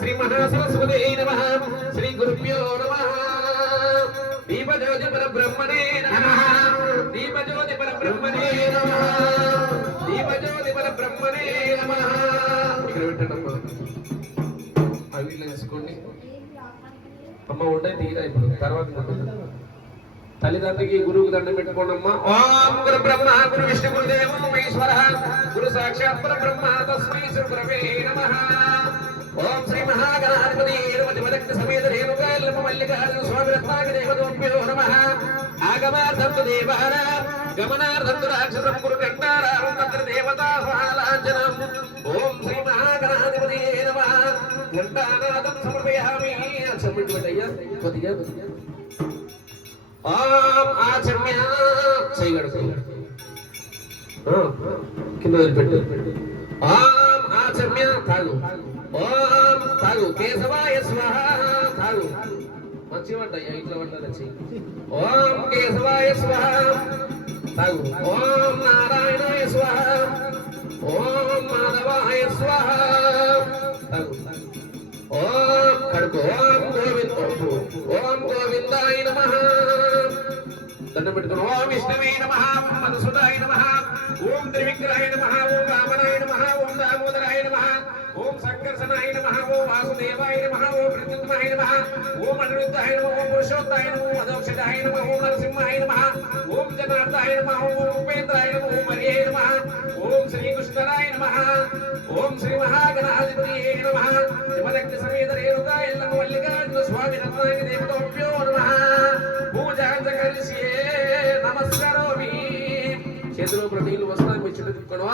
శ్రీ మహాసరస్వతే నమః శ్రీ గురుభ్యో నమః దీపజ్యోతి పరబ్రహ్మణే నమః దీపజ్యోతి పరబ్రహ్మణే నమః దీపజ్యోతి పరబ్రహ్మణే నమః ఇక్కడ పెట్టండి అవి తీసుకోండి అమ్మ ఉండే తీరా ఇప్పుడు తర్వాత తల్లిదండ్రికి గురువుకి దండం పెట్టుకోండమ్మా. ఓం గురు బ్రహ్మ గురు విష్ణు గురుదేవ మహేశ్వర గురు సాక్షాత్ పరబ్రహ్మ తస్మై శ్రీ గురవే నమః. ఓం శ్రీ మహాగణాధిపతి మధ్యమదక్త సమేత రేణుకా ఎల్లమ్మ మల్లికార్జున స్వామి రత్నాకర దేవతోభ్యో నమః. ఆగమార్థంతు దేవాన గమనార్థంతు రాక్షసం గురు గండారారం తత్ర దేవతా స్వాలాంఛనం. ఓం శ్రీ మహాగణాధిపతి నమః. ఘంటానాదం సమర్పయామి. అక్షమిట్టుదయ్యా కొద్దిగా ఓం ఆచమ్య చేయగడు కింద వదిలిపెట్టు. ఓం ఆచమ్య తాగు. ఓం తాగు. కేశవాయ స్వాహ తాగు. మంచి పడ్డాయ్యా ఇంట్లో పడ్డా. ఓం కేశవాయ స్వాహ తాగు. ఓం నారాయణాయ స్వాహ. ఓం మాధవాయ స్వాహ తాగు. ఓం కడుకు. ఓం గోవింద ఓం గోవిందాయ నమః. దండం పెట్టుకుని ఓం విష్ణవే నమః మధుసూదాయ నమః ఓం త్రివిక్రహాయ నమః ఓం వామనాయ నమః ఓం దామోదరాయ నమః ఓం సంకర్షణాయ నమః ఓం వాసుదేవాయ నమః ఓం ప్రద్యుమ్నాయ నమః ఓం అనిరుద్ధాయ నమః ఓం పురుషోత్తాయ నమః ఓం అధోక్షజాయ నమః ఓం నరసింహాయ నమః ఓం జనార్దాయ నమః ఓం ఉపేంద్రాయ నమః ఓం హరియాయ నమః ఓం శ్రీకృష్ణాయ నమః ఓం శ్రీ మహాగణాధిపతియే నమః. యమదగ్ని సమేత రేణుకా ఎల్లమ్మ మల్లికార్జున స్వామి రత్నాకర దేవతోభ్యో నమః. పూజాంత కలిసి నమస్కారోమి. చేతిలో ప్రతీలు వస్తాను మీ చుట్టూ తిప్పుకోను.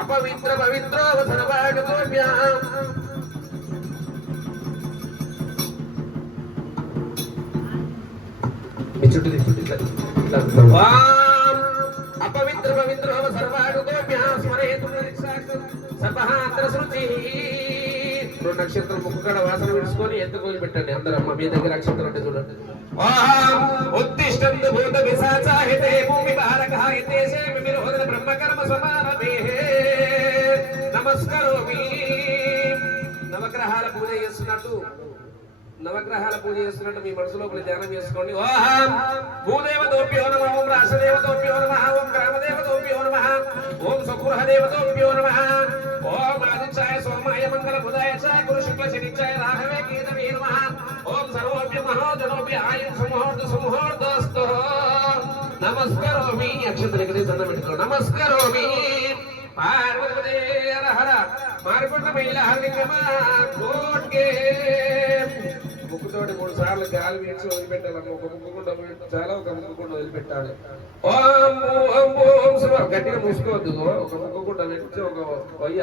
అపవిత్ర పవిత్రో సర్వాగతోభ్యాం. మీ చుట్టూ తిప్పుకుంటే అపవిత్ర పవిత్రో సర్వాగతోభ్యాం స్మరేతు సర్వహాంతర శృతి. రెండు నక్షత్రం ముక్కు కాడ వాసన విడుచుకొని ఎత్తుకొని పెట్టండి అందరూ. అమ్మ మీ దగ్గర నక్షత్రం అంటే చూడండి. ఉత్తిష్టంతు భూత విశాచాహితే భూమి భారకాహితే సేమి విరోధన బ్రహ్మకర్మ సమారభేః. నమస్కారోమి. నవగ్రహాల పూజ చేస్తున్నట్టు మీ మనసులో ధ్యానం చేసుకోండి. ఓం భూదేవతోభ్యో నమః ఓం రాష్ట్రదేవతోభ్యో నమః ఓం గ్రామదేవతోభ్యో నమః ఓం స్వగృహదేవతోభ్యో నమః ఓం ఆదిత్యాయ సోమాయ మంగళ బుధాయ చ గురు శుక్ల శనిచ్చాయ రాఘవే కేతవే నమః ఓం సర్వోభ్య మహోజనోభ్య ఆయుః సుముహూర్త సుముహూర్తస్తు. నమస్కారోమి. అక్షంతలకి దండం పెట్టుకో. నమస్కారోమి. పార్వతీ హర హర మార్కొండ మహిళ కోట్కే. ముక్కుతోటి 3 సార్లు గాలి వీడ్చి వదిలిపెట్టాలమ్మ. ఒక ముక్కుకుండా చాలా ఒక ముక్కుకుండా వదిలిపెట్టాలి. ఓం ఓం ఓం శివ. గట్టిగా మూసుకోవద్దు. ఒక ముక్కుకుండా పెట్టి ఒక వయ్య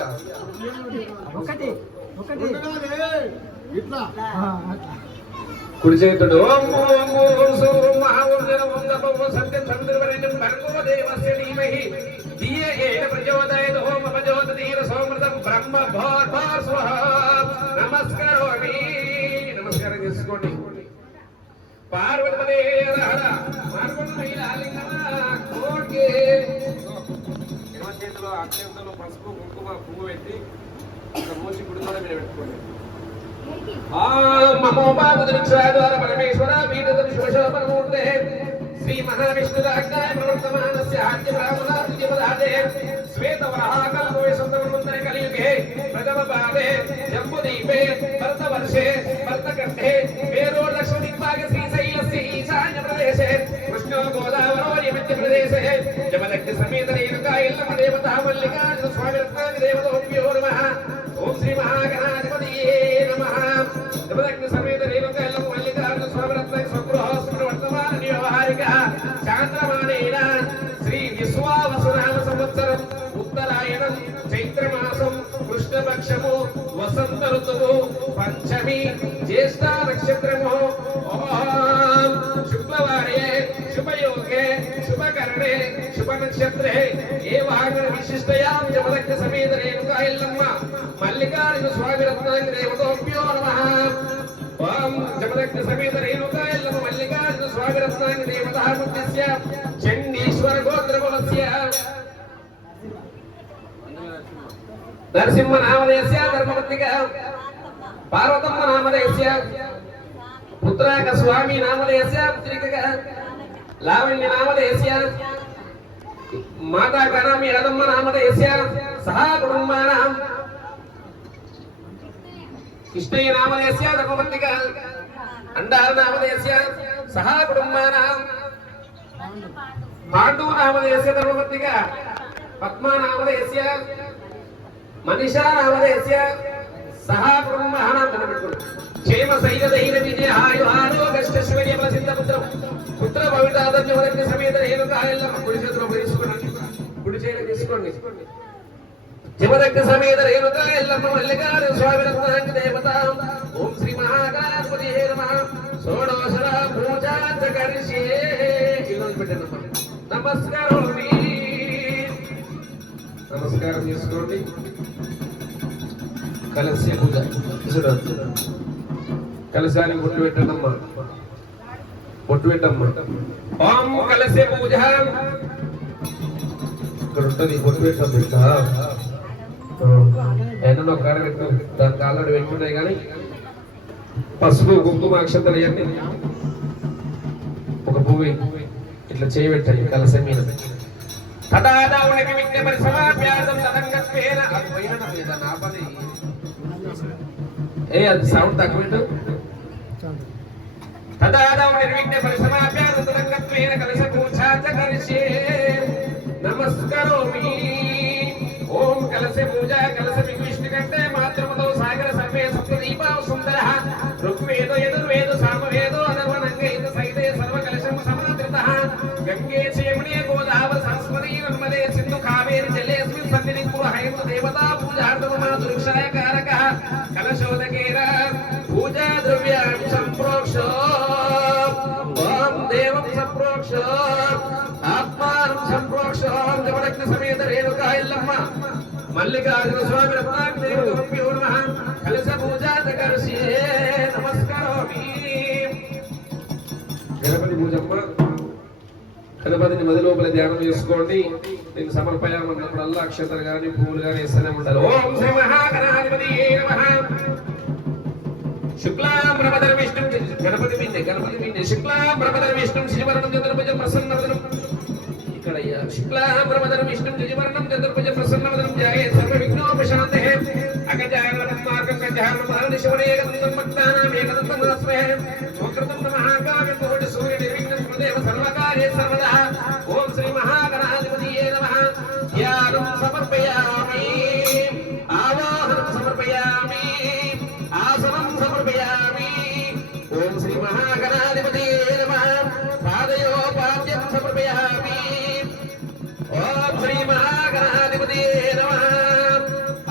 కుడి చేతుడు. ఓం ఓం ఓం సోం మహాఓం జనం ఓం తపో సత్యం సముద్రవరేణ్యం భర్గో దేవస్య ధీమహి ధియో ఏన ప్రచోదయాత్ ఓం అపజోతతీర సోమృతం బ్రహ్మ భోర్భోర్ స్వః. నమస్కారోమి. నమస్కారం చేసుకోండి. పార్వతీ హర హర మార్కొండ మహిళ కోట్కే. ఎడమ చేతిలో అక్షంతలో పసుపు కుంకుమ పువ్వు పెట్టి మోసి గుడిలో మీద పెట్టుకోండి. పరమేశ్వర వీరశోభనమూర్తే శ్రీ మహావిష్ణురాజ్ఞాయ ప్రవర్తమానస్య ఆద్య బ్రాహ్మణాదిపదాదే శ్వేతవరాహకల్పోయసంతమంతరే కలియుగే ప్రథమ పాదే జంబుదీపే భరతవర్షే భరతకంఠే మేరోర్లక్ష్మీదిగ్భాగే శ్రీశైలస్య ఈశాన్య ప్రదేశే కృష్ణో గోదావరోర్య మధ్యప్రదేశే యమదగ్ని సమేత రేణుకా ఎల్లమ్మ దేవతా మల్లికార్జున స్వామి రత్నాకర దేవతోభ్యో నమః. ఓం శ్రీ మహాగణాధిపతియే నమః. యమదగ్ని సమేత రేణుకా ఎల్లమ్మ మల్లికార్జున స్వామి రత్నాకర స్వగృహోస్మిన్ వర్తమాన వ్యవహారిక చాంద్రమానేన శ్రీ విశ్వావసునామ సంవత్సరం ఉత్తరాయణం చైత్రమాసం కృష్ణపక్షము వసంత ఋతువు పంచమి జ్యేష్ఠ నక్షత్రము. ఓం శుక్లవారే శుభయోగే శుభకరణే శుభ నక్షత్రే ఏ వాహన విశిష్టయాం యమదగ్ని సమేత రేణుకా ఎల్లమ్మ మల్లికార్జున స్వామి రత్నాకర దేవతోభ్యో నమః. ఓం యమదగ్ని సమేత రేణుకా ఎల్లమ్మ మల్లికార్జున స్వామి రత్నాకర దేవతా ముఖ్యస్య చండీశ్వర గోత్రభవస్య నరసింహ నామదేశ్య ధర్మపత్నిక పార్వతమ్మ నామదేశ్య పుత్రాక స్వామి నామదేశ్య పుత్రిక లావణ్య నామదేశ్య మాతా కనామి యాదమ్మ నామదేశ్య సహా కుటుంబానాం కృష్ణయ్య నామదేశ్య ధర్మపత్నిక అండార నామదేశ్య సహా కుటుంబానాం పాండవ నామదేశ్య ధర్మపత్నిక పద్మా నామదేశ్య మనీషా నామదేశ్య సహా కుటుంబానాం కనబెట్టుకోండి క్షేమ సైన ధైర్య విజయ ఆయు ఆరోగ్యశ్వర్య ప్రసిద్ధ పుత్రం పుత్ర భవితాదన్యవదగ్ని సమేత రేణుక ఆయల్లమ్మ కుడి చేతిలో తీసుకోండి కుడి చేతిలో తీసుకోండి జమదగ్ని సమేత రేణుక ఎల్లమ్మ మల్లికార్జున స్వామి రత్నాంగి దేవత ఓం శ్రీ మహాగణాధిపతి నమః షోడశర పూజాంత కరిష్యే ఈరోజు పెట్టండి నమస్కారం నమస్కారం చేసుకోండి కలశ పూజ కలశానికి బొట్టు పెట్టండమ్మా బొట్టు పెట్టమ్మా ఓం కలశ పూజ ఇక్కడ ఉంటుంది బొట్టు పెట్టా ఎన్నో కాడ పెట్టు దానికి ఆల్రెడీ పెట్టున్నాయి కానీ పసుపు కుంకుమ అక్షతలు ఇవన్నీ ఒక పువ్వు ఇట్లా చేయబెట్టాలి కలశం మీద తదాదావునికి విజ్ఞ పరిసమాప్యార్థం తదంగత్వేన అద్వైన మీద నాపది అది సౌండ్ తక్కువ పెట్టు తదాదావునికి విజ్ఞ పరిసమాప్యార్థం తదంగత్వేన కలశ పూజాచ కరిష్యే నమస్కరోమి ఓం కలశ పూజ కలశ విష్ణు కంటే మాత్రమతో సాగర సర్వే సప్తదీపా సుందర ఋగ్వేదో యజుర్వేదో సామవేదో అధర్వణంగైత సైతే సర్వకలశం సమాదృతః గంగే చేమునే గోదావరి సరస్వతీ నర్మదే సింధు కావేరి జలేస్మిన్ సన్నిధి పురహైందు దేవతా పూజార్థమ మాతృక్షాయ కారకః కలశోదకేన పూజా ద్రవ్యాం సంప్రోక్షో ఓం దేవం సంప్రోక్షో ఆత్మానం సంప్రోక్షో జమదగ్ని సమేత రేణుకా ఎల్లమ్మ మల్లికార్జున స్వామి రత్నాంగి దేవతాభ్యో నమః కలశ పూజాంత కరిష్యే నమస్కరోమి గణపతి పూజమ్మ గణపతిని మది లోపల ధ్యానం చేసుకోండి నేను సమర్పయామన్నప్పుడల్లా అక్షతలు కానీ పువ్వులు కానీ వేస్తూనే ఉంటారు ఓం శ్రీ మహాగణాధిపతి నమః శుక్లాం ప్రమదర విష్ణు గణపతి మీదే శుక్లాం ప్రమదర విష్ణు శ్రీవర్ణం చతుర్భుజం ప్రసన్నవదనం ఇక్కడ శుక్లాం ప్రమదర విష్ణు శ్రీవర్ణం చతుర్భుజం ప్రసన్నవదనం ధ్యాయే సర్వ విఘ్నోపశాంతే అగజానన పద్మార్గం గజానన మహర్నిశమనే ఏకదంతం భక్తానాం ఏకదంతం ఆశ్రయే వక్రతుండ మహాకావ్యం కోటి సూర్య నిర్విఘ్నం దేవ సర్వకార్యే సర్వదా ఓం శ్రీ మహాగణాధిపతియే నమః ధ్యానం సమర్పయామి ఆవాహనం సమర్పయామి ఆసనం సమర్పయామి ఓం శ్రీ మహాగణాధిపతియే నమః పాదయోపాద్యం సమర్పయామి ఓం శ్రీ మహాగణాధిపతియే నమః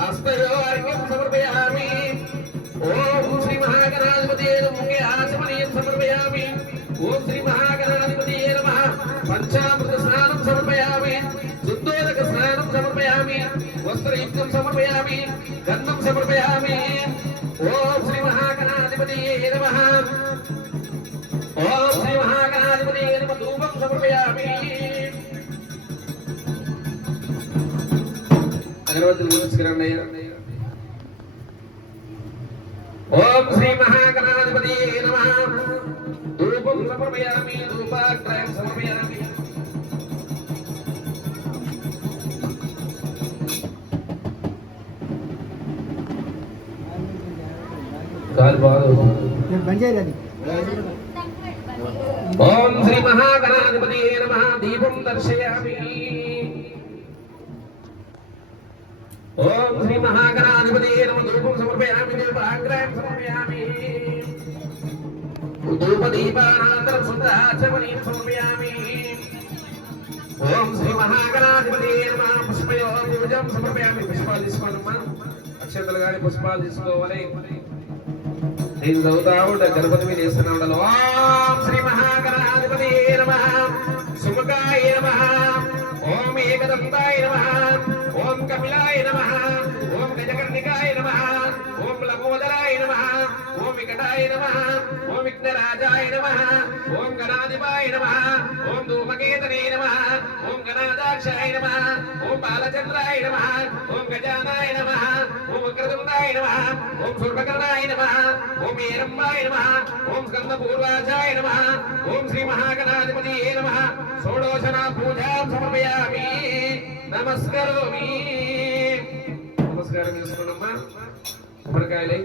హస్తయో అర్ఘ్యం సమర్పయామి ఓం శ్రీ మహాగణాధిపతియే నమః ఆచమనీయం సమర్పయామి ఓం శ్రీ మహాగణాధిపతియే నమః పంచామృత స్నానం సమర్పయామి శుద్ధోదక స్నానం సమర్పయామి వస్త్రయుక్తం సమర్పయామి గంధం సమర్పయామి ఓం శ్రీ మహాగణాధిపతియే నమః ఓం శ్రీ మహాగణాధిపతియే నమః ధూపం సమర్పయామి అగరవత్తులు పూజించుకురండి ఓం శ్రీ మహాగణాధిపతియే నమః ధూపం సమర్పయామి ధూపాగ్రయం సమర్పయామి కాలు బాగా ఓం శ్రీ మహాగణాధిపతియే నమః దీపం దర్శయామి ఓం శ్రీ మహాగణాధిపతియే నమః ధూపం సమర్పయామి దీపాగ్రయం సమర్పయామి ధూపదీపానంతరం శుద్ధాచమనీయం సమర్పయామి ఓం శ్రీ మహాగణాధిపతియే నమః పుష్పయో పూజం సమర్పయామి పుష్పాలు తీసుకోండమ్మా అక్షతలు కానీ పుష్పాలు తీసుకోవాలి నేను చదువుతా ఉంటే గణపతి మీద వేస్తున్నా ఉండాలి ఓం శ్రీ మహాగణాధిపతియే నమః సుముఖాయ నమః ఓం ఏకదంతాయ నమః ఓం కపిలాయ నమః ఓం గజకర్ణికాయ నమః ఓం లంబోదరాయ నమః ఓం వికటాయ నమః ఓం విఘ్నరాజాయ నమః ఓం గణాధిపాయ నమః ఓం ధూమకేతనే నమః ఓం గణాదాక్షాయ నమః ఓం బాలచంద్రాయ నమః ఓం గజానాయ నమః ఓం వక్రతుండాయ నమః ఓం సూర్పకర్ణాయ నమః ఓం ఏరంబాయ నమః ఓం స్కందపూర్వాచాయ నమః ఓం శ్రీ మహాగణాధిపతియే నమః షోడశనా పూజాం సమర్పయామి నమస్కరోమి. నమస్కారం చేసుకోండమ్మా. కొబ్బరికాయలే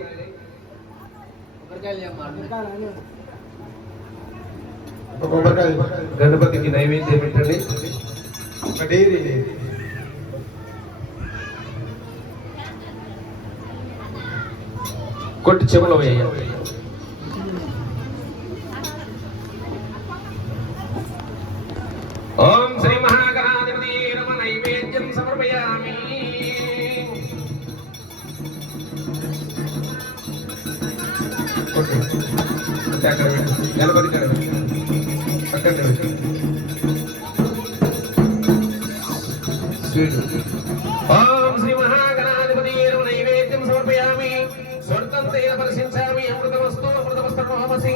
గణపతికి నైవేద్యం పెట్టండి. కొట్టి చెవులో వేయాలి. ఓం శ్రీ మహాగణాధిపతి నమ నైవేద్యం సమర్పయామి. గణపతి పక్కన ఓం శ్రీ మహాగణాధిపతి నమ నైవేద్యం సమర్పయామి. స్వర్గం తేన పరిశించామి. అమృతమస్తు అమృతమస్తమసి.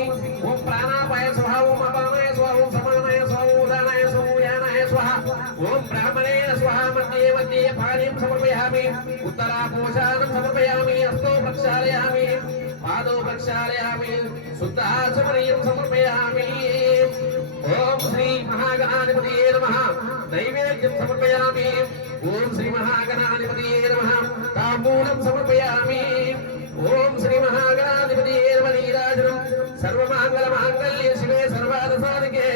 ఓం ప్రాణాపాయ స్వహ ఓం అపానాయ స్వహ ఓం సమానాయ స్వహ ఓం ఉదానాయ స్వహ ఓం యానాయ స్వహ ఓం బ్రాహ్మణేన స్వహ మధ్యే మధ్యే పాణిం సమర్పయామి. ఉత్తరాకోశానం సమర్పయామి. హస్తో ప్రక్షాళయామి. పాదో ప్రక్షాళయామి. శుద్ధాచమనీయం సమర్పయామి. ఓం శ్రీ మహాగణాధిపతియే నమః నైవేద్యం సమర్పయామి. ఓం శ్రీ మహాగణాధిపతియే నమః తాంబూలం సమర్పయామి. ఓం శ్రీ మహాగణాధిపతియే నమః నీరాజనం సర్వమంగళ మాంగళ్యే శివే సర్వార్థ సాధికే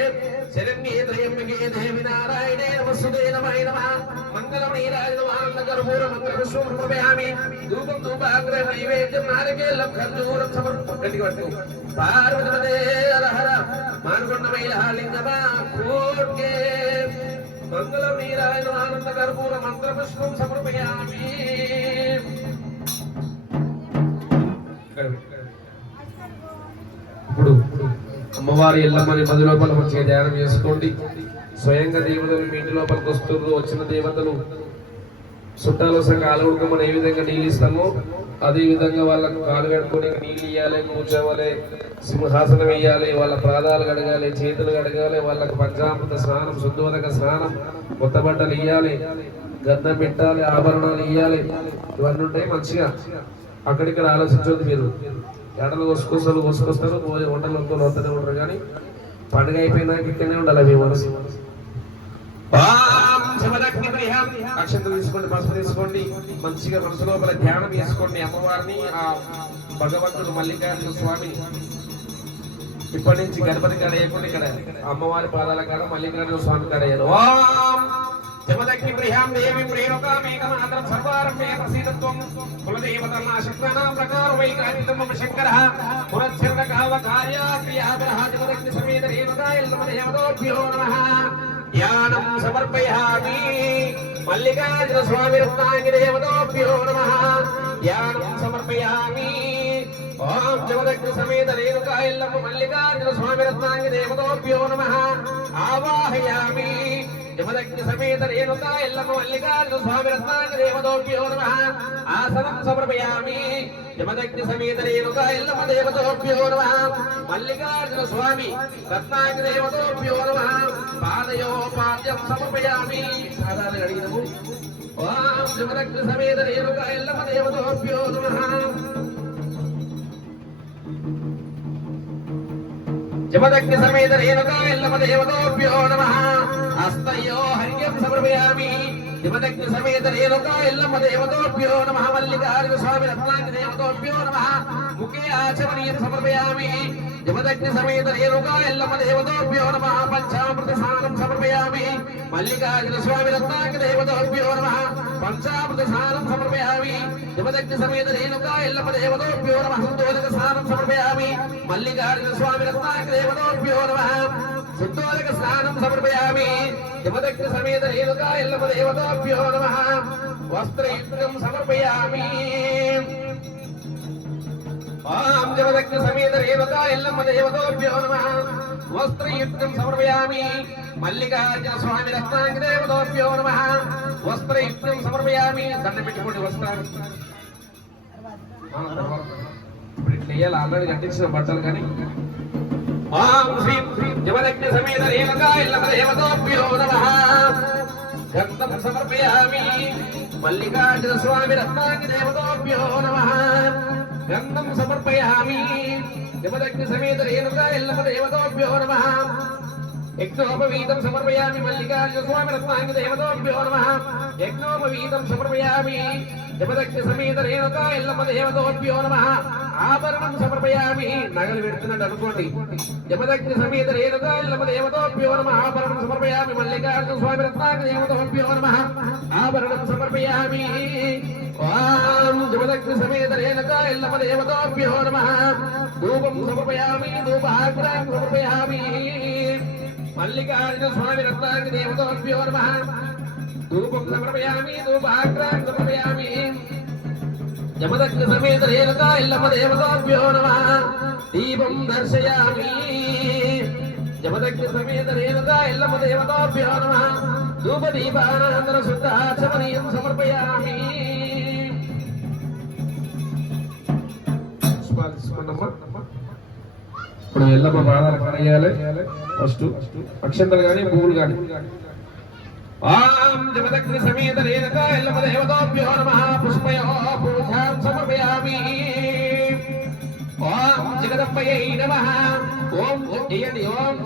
శరణ్యే త్రయంబకే దేవి నారాయణే నమస్తుతే నమః. మంగళం నీరాజనం ఆనంద కర్పూర మంగళ పుష్పం సమర్పయామి. ధూపం ధూపాగ్ర నైవేద్యం నారికేళం ఖర్జూరం సమర్పయామి. పార్వతీపతే హర హర మానుకొండమయ్య లింగమా కోట్కే మంగళం నీరాజనం ఆనంద కర్పూర మంగళ పుష్పం సమర్పయామి. ఇప్పుడు అమ్మవారి ఎల్లమ్మని పది లోపల మంచిగా ధ్యానం చేసుకోండి. స్వయంగా దేవతలు మీ ఇంటి లోపలికి వస్తున్నారు. వచ్చిన దేవతలు చుట్టాలు వస్తాక కాలు ఉడకమని ఏ విధంగా నీళ్ళు ఇస్తామో అదే విధంగా వాళ్ళకు కాలు కడుక్కొని నీళ్ళు ఇవ్వాలి, కూర్చోవాలి, సింహాసనం వేయాలి, వాళ్ళ పాదాలు కడగాలి, చేతులు కడగాలి, వాళ్ళకు పంచామృత స్నానం, శుద్ధోదక స్నానం, కొత్త బట్టలు ఇవ్వాలి, గంధం పెట్టాలి, ఆభరణాలు ఇవ్వాలి. ఇవన్నీ ఉంటాయి. మంచిగా అక్కడిక్కడ ఆలోచించొద్దు. మీరు ఎడలు కోసుకొస్తారు వంటలు వస్తూనే ఉంటారు. కానీ పండుగ అయిపోయినాక ఇక్కడనే ఉండాలి మీ మనసు. అక్షంతలు తీసుకోండి, పసుపు తీసుకోండి. మంచిగా మనసు లోపల ధ్యానం చేసుకోండి అమ్మవారిని, ఆ భగవంతుడు మల్లికార్జున స్వామిని. ఇప్పటి నుంచి గణపతి కాడ వేయకుండా ఇక్కడ అమ్మవారి పాదాల కాడ మల్లికార్జున స్వామి కాడ వేయాలి. జమదగ్ని ప్రియాం దేవి ప్రేమకామేకమాత్రం సర్వారంభే ప్రసీదత్వం కులదేవతర్నాశక్తానాం ప్రకారో వైకారితం మమ శంకరః పురచ్ఛిన్నకావ కార్యాక్రియాదరః జమదగ్ని సమేత రేవకాయల్లమదేవతోభ్యో నమః. ధ్యానం సమర్పయామి. మల్లికార్జున స్వామి రత్నాంగి దేవతోభ్యో నమః. ధ్యానం సమర్పయామి. ఓం జమదగ్ని సమేత రేణుకాయల్లమ్మ మల్లికార్జున స్వామి రత్నాంగి దేవతోభ్యో నమః. ఆవాహయామి. జమదగ్ని సమేత రేణుకా ఎల్లమ్మ మల్లికార్జున స్వామి రత్నాంగి దేవతోభ్యో నమః. ఆసనం సమర్పయామి. జమదగ్ని సమేత రేణుకా ఎల్లమ్మ దేవతోభ్యో నమః. మల్లికార్జున స్వామి రత్నాంగి దేవతోభ్యో నమః. పాదయోపాద్యం సమర్పయామి. పాదాలు కడిగినము. ఓం జమదగ్ని సమేత రేణుకా ఎల్లమ్మ దేవతోభ్యో నమః. జమదగ్ని సమేత రేణుకా ఎల్లమ్మ దేవతోభ్యో నమః. హస్తయో హర్యం సమర్పయామి. జమదగ్ని సమేత రేణుకా ఎల్లమ్మ దేవతోభ్యో నమః. మల్లికార్జున స్వామి రత్నాంగి దేవతోభ్యో నమః. ముఖే ఆచమనీయం సమర్పయామి. జమదగ్ని సమేత రేణుకా ఎల్లమ్మ దేవతోభ్యో నమః. పంచామృత స్నానం సమర్పయామి. మల్లికార్జున స్వామి రత్నాంగి దేవతోభ్యో నమః. పంచామృత స్నానం సమర్పయామి. జమదగ్ని సమేత రేణుకా ఎల్లమ్మ దేవతోభ్యో నమః. శుద్ధోదక స్నానం సమర్పయామి. మల్లికార్జున స్వామి రత్నాంగి దేవతోభ్యో నమః. శుద్ధోదక స్నానం సమర్పయామి. జమదగ్ని సమేత రేణుకా ఎల్లమ్మ దేవతోభ్యో నమః. వస్త్రయుక్తం సమర్పయామి. ఓం జమదగ్ని సమేత రేణుకా ఎల్లమ్మ దేవతోభ్యో నమః. వస్త్రయుక్తం సమర్పయామి. మల్లికార్జున స్వామి రత్నాంగి దేవతోభ్యో నమః. వస్త్రయుక్తం సమర్పయామి. దండం పెట్టుకోండి వస్త్రాలు. ఇప్పుడు ఇట్లా వేయాలి ఆల్రెడీ కట్టించిన బట్టలు కానీ ఓం శ్రీ జమదగ్ని సమేత రేణుకా ఎల్లమ్మ దేవతోభ్యో నమః గంధం సమర్పయామి మల్లికార్జున స్వామి రత్నాంగి దేవతోభ్యో నమః గంధం సమర్పయామి జమదగ్ని సమేత రేణుకా ఎల్లమ్మ దేవతోభ్యో నమః యజ్ఞోపవీతం సమర్పయామి మల్లికార్జున స్వామి రత్నాంగి దేవతోభ్యో నమః యజ్ఞోపవీతం సమర్పయామి జమదగ్ని సమేత రేణుకా ఎల్లమ్మ దేవతోభ్యో నమః ఆభరణం సమర్పయామి నగలు పెడుతున్నట్టు అనుకోండి జమదగ్ని సమేత రేణుకా ఎల్లమ్మ దేవతోభ్యో నమః ఆభరణం సమర్పయామి మల్లికార్జున స్వామి రత్నాంగి దేవతోభ్యో నమః ఆభరణం సమర్పయామి ఓం జమదగ్ని సమేత రేణుకా ఎల్లమ్మ దేవతోభ్యో నమః ధూపం సమర్పయామి ధూపాగ్రాం సమర్పయామి మల్లికార్జున స్వామి రత్నాంగి దేవతోభ్యో నమః ధూపం సమర్పయామి ధూపాగ్రాం సమర్పయామి జమదగ్ని సమేత రేణుకా ఎల్లమ్మ దేవతాభ్యో నమః దీపం దర్శయామి జమదగ్ని సమేత రేణుకా ఎల్లమ్మ దేవతాభ్యో నమః ధూప దీపానంతర శుద్ధాచమనీయం సమర్పయామి ఇప్పుడు ఎల్లమ్మ పాదాలు కడియాలి ఫస్ట్ అక్షంతలు కానీ పువ్వులు కానీ ఓం జమదగ్ని సమేత రేణుకా ఎల్లమ్మ దేవతాభ్యో నమః పుష్పయో పూజాం సమర్పయామి ఓం జగదంబయై నమః ఓం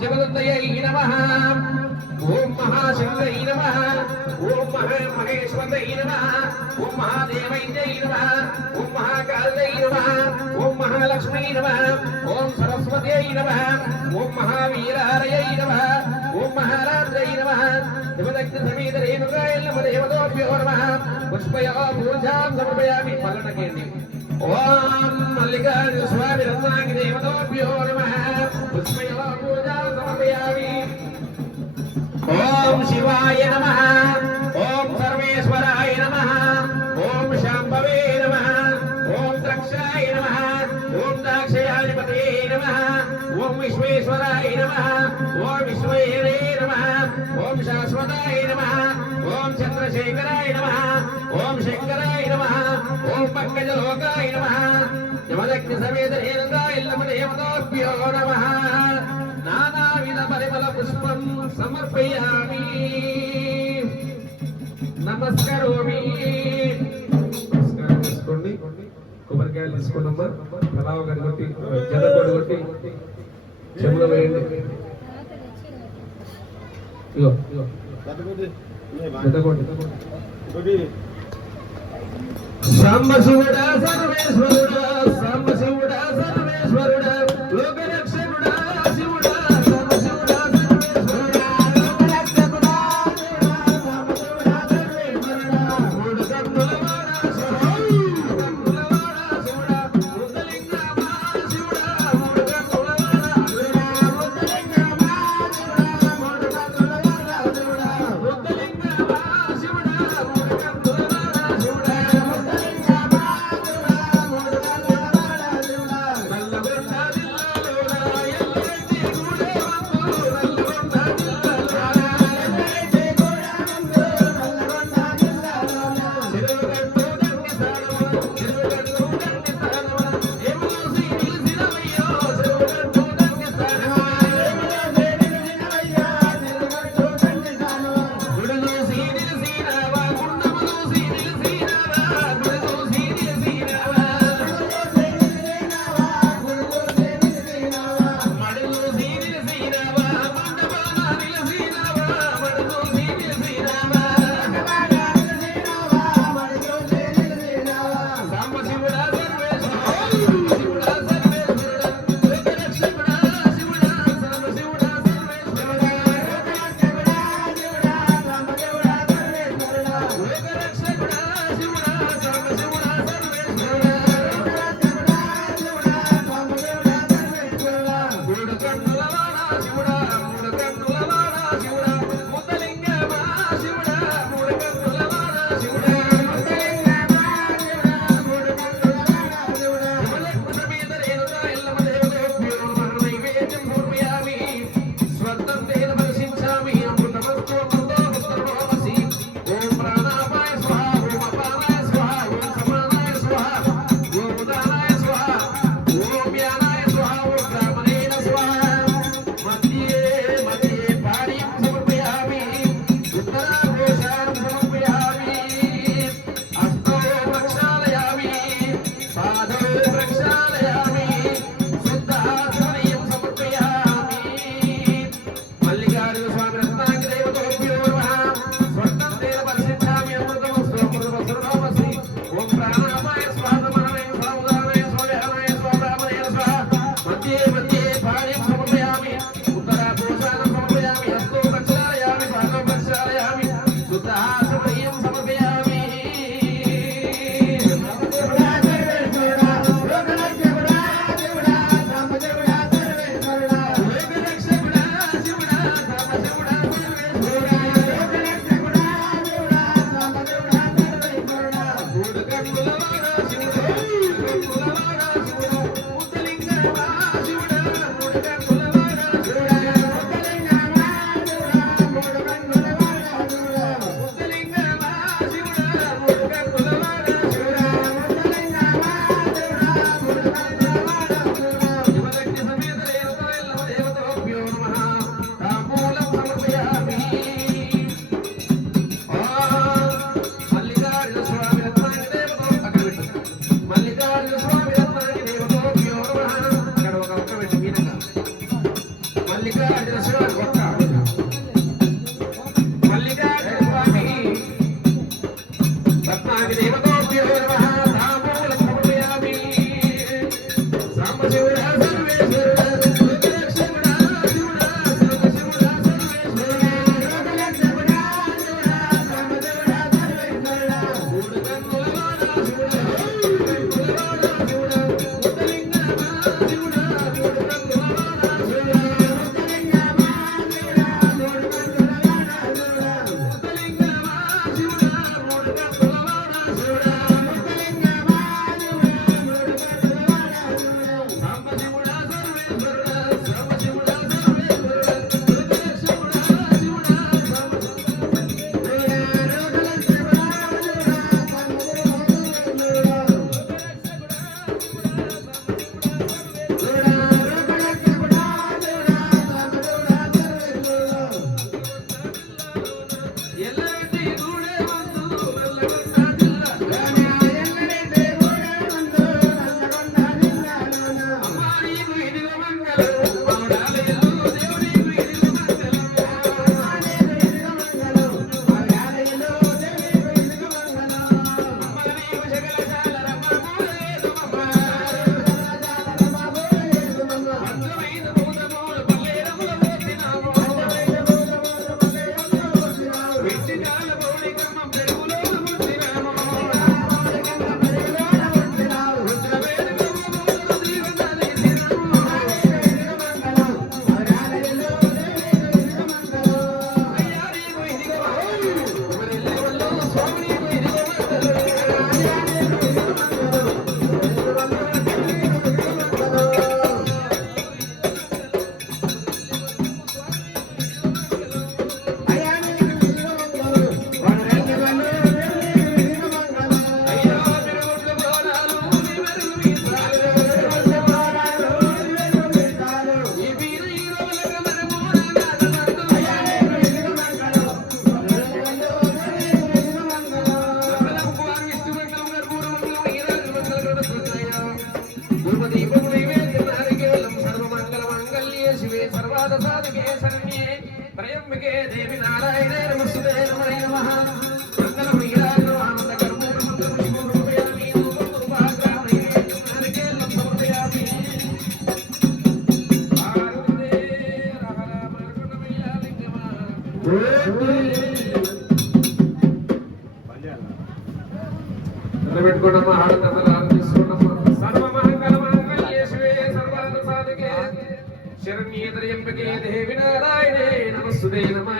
జగదంబయై నమః ఓం మహాశక్తై నమః ఓం మహేశ్వరై నమః ఓం మహాదేవై నమః ఓం మహాకాళై నమః ఓం మహాలక్ష్మీ నమః ఓం సరస్వత్యై నమః ఓం మహావీరారయై నమః ఓం మహారాత్రై నమః జమదగ్ని సమేత రేణుకా ఎల్లమ్మ దేవతాభ్యో నమః పుష్పయో పూజాం సమర్పయామి పల్లటకేండి ఓం మల్లికార్జున స్వామి రత్నాంగి దేవతాభ్యో నమః పుష్పయో పూజాం సమర్పయామి ఓం శివాయ నమః ఓం సర్వేశ్వరాయ నమః ఓం శాంభవే నమః ఓం ద్రక్షాయ నమః ఓం దాక్షాయాధిపతయే నమః ఓం విశ్వేశ్వరాయ నమః ఓం విశ్వేరే నమః ఓం శాశ్వతాయ నమః ఓం చంద్రశేఖరాయ నమః ఓం శంకరాయ నమః ఓం పంకజలోకాయ నమః జమదగ్ని సమేత రేణుకా ఎల్లమ్మ దేవతాభ్యో నమః నానావిధ పరిమళ పుష్పం సమర్పయామి నమస్కరోమి నమస్కారం చేసుకోండి కొబ్బరికాయలు తీసుకోండమ్మా పలావ కట్టి జడపడి కొట్టి చెవులు వేయండి ఇగో సాంబశివుడా సర్వేశ్వరుడా సాంబశివుడా సర్వేశ్వరుడా లోకరక్షకుడా శివుడా సాంబశివుడా సర్వేశ్వరుడా లోకరక్షకుడా సాంబశివుడా సర్వేశ్వరుడా మూడు కన్నులవాడా శివుడా ముద్దలింగమా శివుడా మూడు కన్నులవాడా శివుడా ముద్దలింగమా శివుడా మూడు కన్నులవాడా శివుడా ముద్దలింగమా శివుడా మూడు కన్నులవాడా శివుడా ముద్దలింగమా శివుడా మూడు కన్నులవాడా స్వామి రత్నాగి దేవతోభ్యో నమః. అక్కడ ఒక ఒక్క పెట్టి మీనంగా మల్లికార్జున స్వామి ఒక్క మల్లికార్జున స్వామి రత్నాగి దేవతోభ్యో నమః. తాంబూల సమర్పయామి. సాంబశివుడా సర్వేశ్వరుడా లోకరక్షకుడా శివుడా సాంబశివుడా సర్వేశ్వరుడా లోకరక్షకుడా శివుడా సాంబశివుడా సర్వేశ్వరుడా మూడు కన్నులవాడా శివుడా కన్నులవాడా శివుడా ముత్తలింగమా శివుడా మూడు కన్నులవాడా శివుడా ముత్తలింగమా శివుడా మూడు కన్నులవాడా శివుడా ముత్తలింగమా శివుడా మూడు కన్నులవాడా శివుడా ముత్తలింగమా శివుడా మూడు కన్నులవాడా శివుడా సాంబశివుడా సర్వేశ్వరుడా సాంబశివుడా సర్వేశ్వరుడా లోకరక్షకుడా శివుడా ఎల్లరెడ్డి గూడే వందు నల్లగొండ జిల్లా ఎల్లరెడ్డి గూడే వందు నల్లగొండ జిల్లా అమ్మాయికు ఇదిగో మంగళం మౌడాలయలు దేవుడికి ఇదిగో మంగళం అమ్మాయికు ఇదిగో మంగళం మౌడాలయలు దేవుడికి ఇదిగో మంగళం అమ్మనీకు జగలజాల రమ్మ పూలేదుమమ్మ రమ్మ పూలేదుమమ్మ అద్భుతమైన భూతమూల పల్లేరముల పోసినాము అద్భుతమైన భూతమూల పల్లేరముల పోసినాము వెట్టికాల బౌడికమ్మ పెరుగులోన ముట్టినాము బౌడికమ్మ పెరుగులోన ముట్టినాము రుద్రవేదకమ్మ మూల దీవెనలు ఇసినాము ఇదిగో మంగళం మౌడాలయలు దేవుడికి ఇదిగో మంగళం అయ్యారీకు ఇదిగో కుమరెల్లి వల్లో స్వామినికు ఇదిగో మంగళం అయ్యారీకు ఇదిగో మంగళం కుమరెల్లి వల్లో దేవుడికి ఇదిగో మంగళం అయ్యా మెరుగుడ్ల బోనాలు నివెరుగు మీసాలు ఈ వీర హీరోల కమర మోన నాదమందు మంగళం కుమార్ విష్ణు మంగళం కర్పూర మంగళం ఈరాజు మంగళ గణపతయ ధూపదీపం నైవేద్యం నారికేళం సర్వమంగళ మంగళ్యే శివే సర్వాద సాధకే శరణ్యే త్రయంబకే దేవి నారాయణే నమస్తుతే నమః మంగళం ఈరాజు ఆనంద కర్పూర మంగళం శివం రూపయామి ధూపం ధూపాగ్రాం నైవేద్యం నారికేళం సమర్పయామి ఆరుదే రహర మరుగుణమయ్య లింగమా పెట్టుకోవడమ్మా ఆడతందరూ ఆనందిస్తున్నామ్మా సర్వమంగళ మంగళ్యే శివే సర్వార్థ సాధకే శరణ్యే త్రయంబకే దేవి నారాయణే నమస్తుతే నమః